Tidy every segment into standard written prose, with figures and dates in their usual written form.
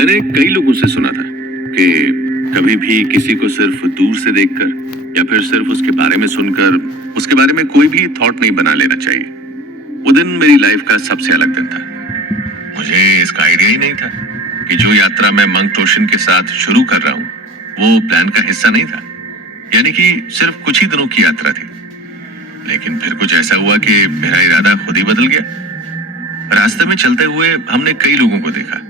मैंने कई लोगों से सुना था कि कभी भी किसी को सिर्फ दूर से देखकर या फिर सिर्फ उसके बारे में सुनकर उसके बारे में कोई भी थॉट नहीं बना लेना चाहिए। वो दिन मेरी लाइफ का सबसे अलग दिन था। मुझे इसका आइडिया ही नहीं था कि जो यात्रा मैं मंक टोशिन के साथ शुरू कर रहा हूँ वो प्लान का हिस्सा नहीं था, यानी कि सिर्फ कुछ ही दिनों की यात्रा थी। लेकिन फिर कुछ ऐसा हुआ कि मेरा इरादा खुद ही बदल गया। रास्ते में चलते हुए हमने कई लोगों को देखा,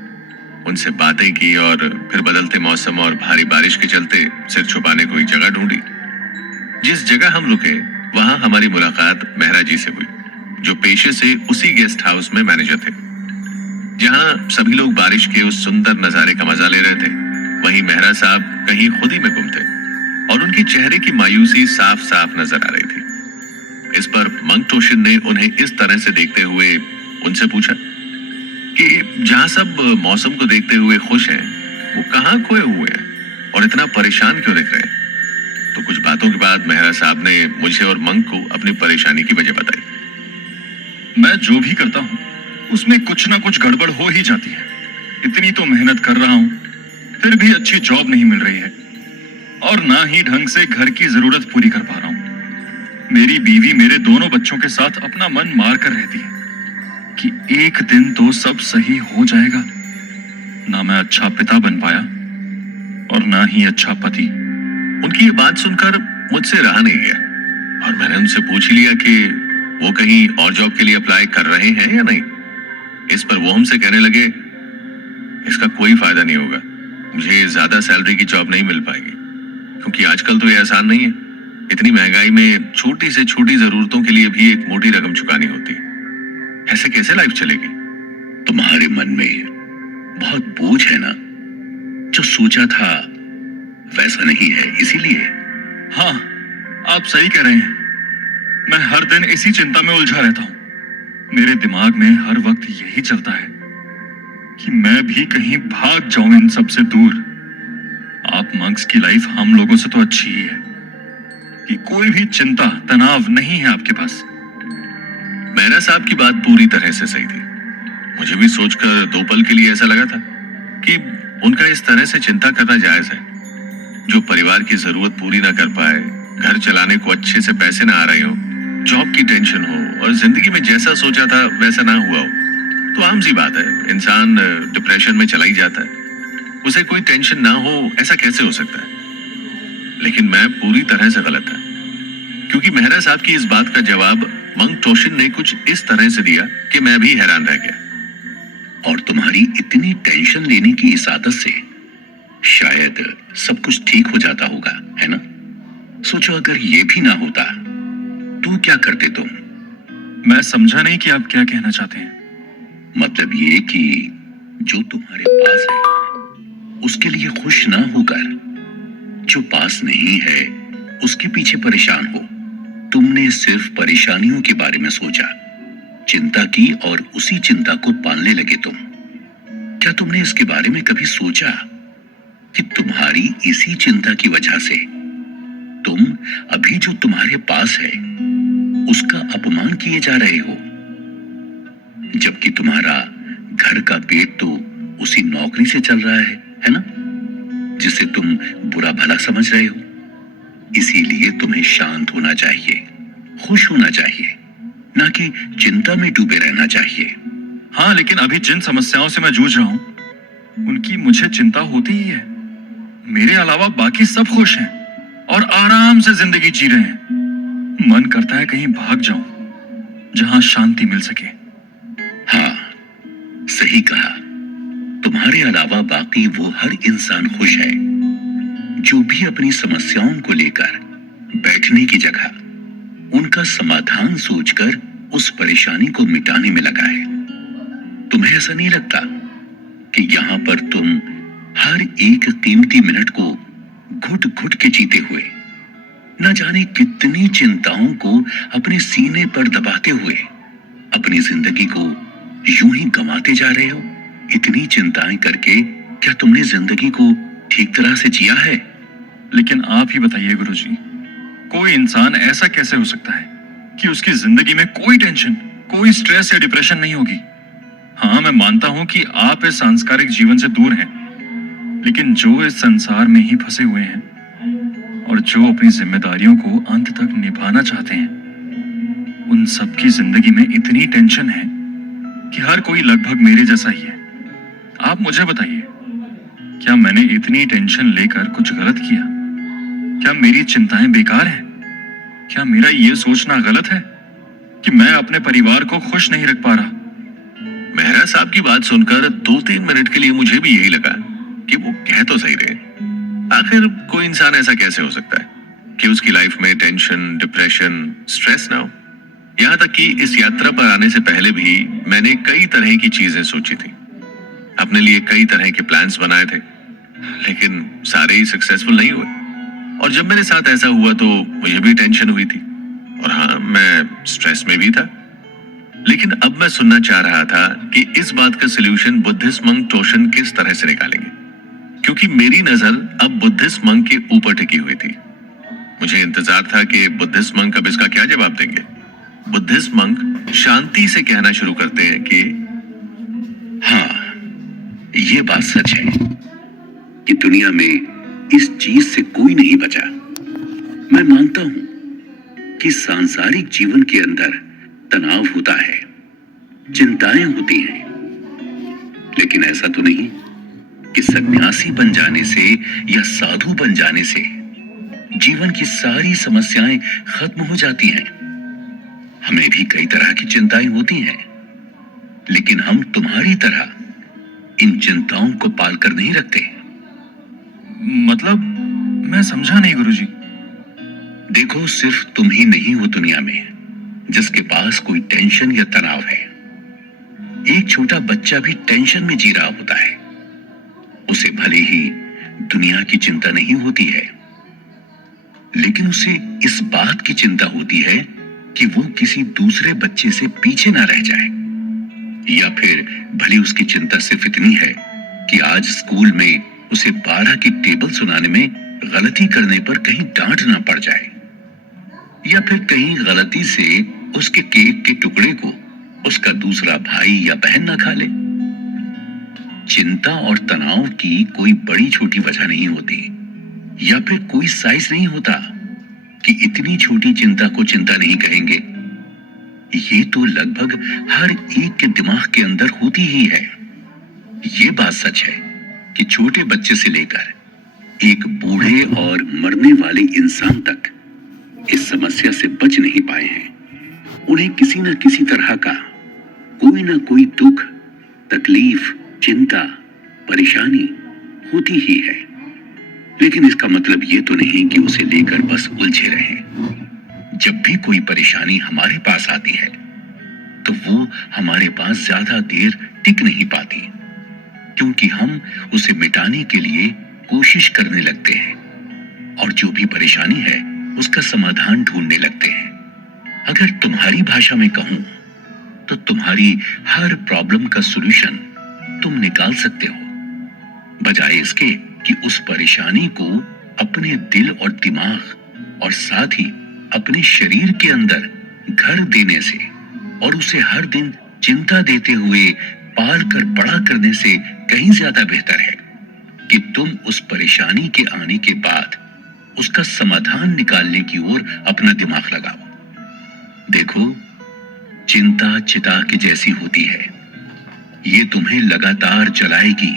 उनसे बातें की और फिर बदलते मौसम और भारी बारिश के चलते सिर छुपाने को एक जगह ढूंढी। जिस जगह हम रुके वहां हमारी मुलाकात मेहरा जी से हुई, जो पेशे से उसी गेस्ट हाउस में मैनेजर थे। जहां सभी लोग बारिश के उस सुंदर नजारे का मजा ले रहे थे, वहीं मेहरा साहब कहीं खुद ही में गुम थे और उनकी चेहरे की मायूसी साफ साफ नजर आ रही थी। इस पर मंक टोशिन ने उन्हें इस तरह से देखते हुए उनसे पूछा कि जहां सब मौसम को देखते हुए खुश हैं, वो कहां खोए हुए हैं और इतना परेशान क्यों दिख रहे हैं। तो कुछ बातों के बाद मेहरा साहब ने मुझे और मंक को अपनी परेशानी की वजह बताई। मैं जो भी करता हूँ उसमें कुछ ना कुछ गड़बड़ हो ही जाती है। इतनी तो मेहनत कर रहा हूँ, फिर भी अच्छी जॉब नहीं मिल रही है और ना ही ढंग से घर की जरूरत पूरी कर पा रहा हूँ। मेरी बीवी मेरे दोनों बच्चों के साथ अपना मन मार कर रहती है कि एक दिन तो सब सही हो जाएगा। ना मैं अच्छा पिता बन पाया और ना ही अच्छा पति। उनकी ये बात सुनकर मुझसे रहा नहीं गया और मैंने उनसे पूछ लिया कि वो कहीं और जॉब के लिए अप्लाई कर रहे हैं या नहीं। इस पर वो हमसे कहने लगे, इसका कोई फायदा नहीं होगा, मुझे ज्यादा सैलरी की जॉब नहीं मिल पाएगी, क्योंकि आजकल तो ये आसान नहीं है। इतनी महंगाई में छोटी से छोटी जरूरतों के लिए भी एक मोटी रकम चुकानी होती है। ऐसे कैसे लाइफ चलेगी। तुम्हारे मन में बहुत बोझ है ना, जो सोचा था वैसा नहीं है, इसीलिए। हाँ, आप सही कह रहे हैं। मैं हर दिन इसी चिंता में उलझा रहता हूँ। मेरे दिमाग में हर वक्त यही चलता है कि मैं भी कहीं भाग जाऊं इन सब से दूर। आप मंक्स की लाइफ हम लोगों से तो अच्छी ही है कि कोई भी चिंता तनाव नहीं है आपके पास। मेहरा साहब की बात पूरी तरह से सही थी। मुझे भी सोचकर दो पल के लिए ऐसा लगा था कि उनका इस तरह से चिंता करना जायज है। जो परिवार की जरूरत पूरी ना कर पाए, घर चलाने को अच्छे से पैसे ना आ रहे हो, जॉब की टेंशन हो और जिंदगी में जैसा सोचा था वैसा ना हुआ हो, तो आम सी बात है, इंसान डिप्रेशन में चला ही जाता है। उसे कोई टेंशन ना हो ऐसा कैसे हो सकता है। लेकिन मैं पूरी तरह से गलत था, क्योंकि मेहरा साहब की इस बात का जवाब मंक टोशिन ने कुछ इस तरह से दिया कि मैं भी हैरान रह गया। और तुम्हारी इतनी टेंशन लेने की इस आदत से शायद सब कुछ ठीक हो जाता होगा, है ना। सोचो अगर ये भी ना होता तो क्या करते तुम। मैं समझा नहीं कि आप क्या कहना चाहते हैं। मतलब ये कि जो तुम्हारे पास है उसके लिए खुश ना होकर जो पास नहीं है उसके पीछे परेशान हो। तुमने सिर्फ परेशानियों के बारे में सोचा, चिंता की और उसी चिंता को पालने लगे तुम। क्या तुमने इसके बारे में कभी सोचा कि तुम्हारी इसी चिंता की वजह से तुम अभी जो तुम्हारे पास है उसका अपमान किए जा रहे हो, जबकि तुम्हारा घर का पेट तो उसी नौकरी से चल रहा है ना, जिसे तुम बुरा भला समझ रहे हो। इसीलिए तुम्हें शांत होना चाहिए, खुश होना चाहिए, ना कि चिंता में डूबे रहना चाहिए। हाँ, लेकिन अभी जिन समस्याओं से मैं जूझ रहा हूं उनकी मुझे चिंता होती ही है। मेरे अलावा बाकी सब खुश हैं और आराम से जिंदगी जी रहे हैं। मन करता है कहीं भाग जाऊं जहां शांति मिल सके। हाँ, सही कहा। तुम्हारे अलावा बाकी वो हर इंसान खुश है जो भी अपनी समस्याओं को लेकर बैठने की जगह उनका समाधान सोचकर उस परेशानी को मिटाने में लगा है। तुम्हें ऐसा नहीं लगता कि यहाँ पर तुम हर एक कीमती मिनट को घुट घुट के जीते हुए न जाने कितनी चिंताओं को अपने सीने पर दबाते हुए अपनी जिंदगी को यूं ही गंवाते जा रहे हो। इतनी चिंताएं करके क्या तुमने जिंदगी को ठीक तरह से जिया है। लेकिन आप ही बताइए गुरुजी, कोई इंसान ऐसा कैसे हो सकता है कि उसकी जिंदगी में कोई टेंशन, कोई स्ट्रेस या डिप्रेशन नहीं होगी। हाँ, मैं मानता हूं कि आप इस सांस्कारिक जीवन से दूर हैं, लेकिन जो इस संसार में ही फंसे हुए हैं और जो अपनी जिम्मेदारियों को अंत तक निभाना चाहते हैं, उन सबकी जिंदगी में इतनी टेंशन है कि हर कोई लगभग मेरे जैसा ही है। आप मुझे बताइए, क्या मैंने इतनी टेंशन लेकर कुछ गलत किया? क्या मेरी चिंताएं बेकार हैं? क्या मेरा ये सोचना गलत है कि मैं अपने परिवार को खुश नहीं रख पा रहा? मेहरा साहब की बात सुनकर 2-3 मिनट के लिए मुझे भी यही लगा कि वो कह तो सही रहे। आखिर कोई इंसान ऐसा कैसे हो सकता है कि उसकी लाइफ में टेंशन, डिप्रेशन, स्ट्रेस ना हो। यहाँ तक कि इस यात्रा पर आने से पहले भी मैंने कई तरह की चीजें सोची थी, अपने लिए कई तरह के प्लान्स बनाए थे, लेकिन सारे ही सक्सेसफुल नहीं हुए। और जब मेरे साथ ऐसा हुआ तो मुझे भी टेंशन हुई थी, और हाँ, मैं स्ट्रेस में भी था। लेकिन अब मैं सुनना चाह रहा था कि इस बात का सलूशन बुद्धिस्ट मंक टोशन किस तरह से निकालेंगे, क्योंकि मेरी नजर अब बुद्धिस्ट मंक के ऊपर टिकी हुई थी। मुझे इंतजार था कि बुद्धिस्ट मंक अब इसका क्या जवाब देंगे। बुद्धिस्ट मंक शांति से कहना शुरू करते हैं कि हाँ, ये बात सच है कि दुनिया में इस चीज से कोई नहीं बचा। मैं मानता हूं कि सांसारिक जीवन के अंदर तनाव होता है, चिंताएं होती हैं, लेकिन ऐसा तो नहीं कि सन्यासी बन जाने से या साधु बन जाने से जीवन की सारी समस्याएं खत्म हो जाती हैं। हमें भी कई तरह की चिंताएं होती हैं, लेकिन हम तुम्हारी तरह इन चिंताओं को पाल कर नहीं रखते। मतलब मैं समझा नहीं गुरुजी। देखो, सिर्फ तुम ही नहीं हो दुनिया में जिसके पास कोई टेंशन या तनाव है। एक छोटा बच्चा भी टेंशन में जी रहा होता है। उसे भले ही दुनिया की चिंता नहीं होती है, लेकिन उसे इस बात की चिंता होती है कि वो किसी दूसरे बच्चे से पीछे ना रह जाए, या फिर भले उसकी चिंता सिर्फ इतनी है कि आज स्कूल में उसे 12 की टेबल सुनाने में गलती करने पर कहीं डांट ना पड़ जाए, या फिर कहीं गलती से उसके केक के टुकड़े को उसका दूसरा भाई या बहन ना खा ले। चिंता और तनाव की कोई बड़ी छोटी वजह नहीं होती, या फिर कोई साइज नहीं होता कि इतनी छोटी चिंता को चिंता नहीं कहेंगे। ये तो लगभग हर एक के दिमाग के अंदर होती ही है। ये बात सच है कि छोटे बच्चे से लेकर एक बूढ़े और मरने वाले इंसान तक इस समस्या से बच नहीं पाए हैं। उन्हें किसी न किसी तरह का कोई ना कोई दुख, तकलीफ, चिंता, परेशानी होती ही है, लेकिन इसका मतलब ये तो नहीं कि उसे लेकर बस उलझे रहें। जब भी कोई परेशानी हमारे पास आती है तो वो हमारे पास ज्यादा देर टिक नहीं पाती, क्योंकि हम उसे मिटाने के लिए कोशिश करने लगते हैं और जो भी परेशानी है उसका समाधान ढूंढने लगते हैं। अगर तुम्हारी भाषा में कहूं तो तुम्हारी हर प्रॉब्लम का सॉल्यूशन तुम निकाल सकते हो, बजाय इसके कि उस परेशानी को अपने दिल और दिमाग और साथ ही अपने शरीर के अंदर घर देने से और उसे हर दिन चिंता देते हुए पाल कर बड़ा करने से कहीं ज्यादा बेहतर है कि तुम उस परेशानी के आने के बाद उसका समाधान निकालने की ओर अपना दिमाग लगाओ। देखो, चिंता चिता की जैसी होती है। ये तुम्हें लगातार जलाएगी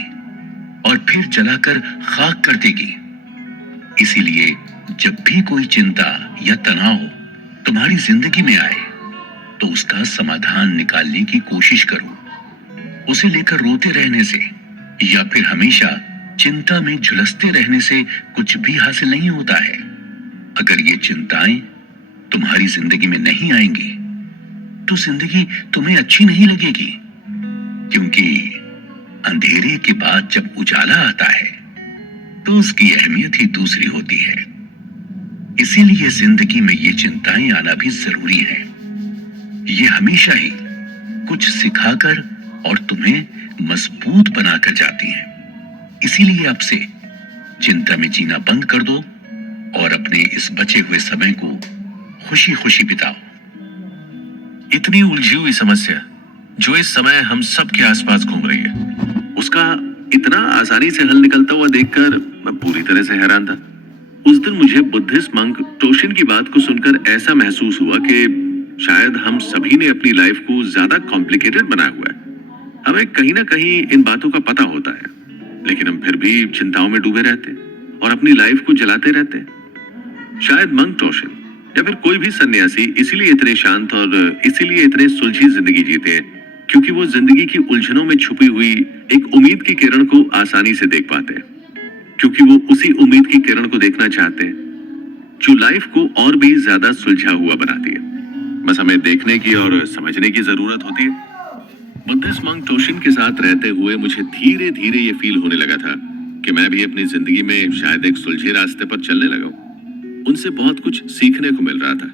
और फिर जलाकर खाक कर देगी। इसीलिए जब भी कोई चिंता या तनाव तुम्हारी जिंदगी में आए तो उसका समाधान निकालने की कोशिश करो। उसे लेकर रोते रहने से या फिर हमेशा चिंता में झुलसते रहने से कुछ भी हासिल नहीं होता है। अगर ये चिंताएं तुम्हारी जिंदगी में नहीं आएंगी तो जिंदगी तुम्हें अच्छी नहीं लगेगी, क्योंकि अंधेरे के बाद जब उजाला आता है तो उसकी अहमियत ही दूसरी होती है। इसीलिए जिंदगी में ये चिंताएं आना भी जरूरी है। ये हमेशा ही कुछ सिखाकर और तुम्हें मजबूत बनाकर जाती हैं। इसीलिए अब से चिंता में जीना बंद कर दो और अपने इस बचे हुए समय को खुशी खुशी बिताओ। इतनी उलझी हुई समस्या जो इस समय हम सब के आसपास घूम रही है, उसका इतना आसानी से हल निकलता हुआ देखकर मैं पूरी तरह से हैरान था। उस दिन मुझे बुद्धिस्ट मंक टोशिन की बात को सुनकर ऐसा महसूस हुआ कि शायद हम सभी ने अपनी लाइफ को ज्यादा कॉम्प्लिकेटेड बनाया हुआ है। हमें कहीं ना कहीं इन बातों का पता होता है, लेकिन हम फिर भी चिंताओं में डूबे रहते हैं और अपनी लाइफ को जलाते रहते हैं। शायद मंक टोशिन या फिर कोई भी सन्यासी इसीलिए इतने शांत और इसीलिए इतने सुलझी जिंदगी जीते हैं, क्योंकि वो जिंदगी की उलझनों में छुपी हुई एक उम्मीद की किरण को आसानी से देख पाते हैं, क्योंकि वो उसी उम्मीद की किरण को देखना चाहते हैं जो लाइफ को और भी ज्यादा सुलझा हुआ बनाती है। बस हमें देखने की और समझने की जरूरत होती है। बुद्धिस्ट मंक टोशिन के साथ रहते हुए मुझे धीरे धीरे ये फील होने लगा था कि मैं भी अपनी जिंदगी में शायद एक सुलझे रास्ते पर चलने लगा हूं। उनसे बहुत कुछ सीखने को मिल रहा था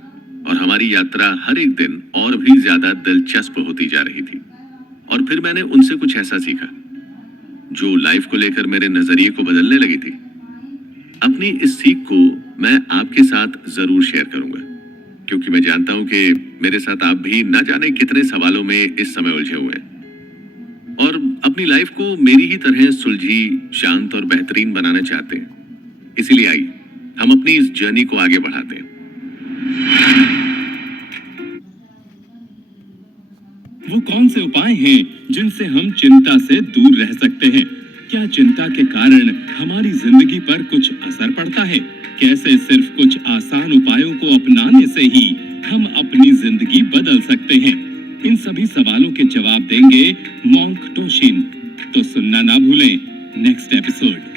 और हमारी यात्रा हर एक दिन और भी ज्यादा दिलचस्प होती जा रही थी। और फिर मैंने उनसे कुछ ऐसा सीखा जो लाइफ को लेकर मेरे नजरिए को बदलने लगी थी। अपनी इस सीख को मैं आपके साथ जरूर शेयर करूंगा, क्योंकि मैं जानता हूं कि मेरे साथ आप भी न जाने कितने सवालों में इस समय उलझे हुए हैं और अपनी लाइफ को मेरी ही तरह सुलझी, शांत और बेहतरीन बनाना चाहते हैं। इसीलिए आइए हम अपनी इस जर्नी को आगे बढ़ाते हैं। वो कौन से उपाय हैं जिनसे हम चिंता से दूर रह सकते हैं? क्या चिंता के कारण हमारी जिंदगी पर कुछ असर पड़ता है? कैसे सिर्फ कुछ आसान उपायों को अपनाने से ही हम अपनी जिंदगी बदल सकते हैं? इन सभी सवालों के जवाब देंगे मंक टोशिन। तो सुनना ना भूलें नेक्स्ट एपिसोड।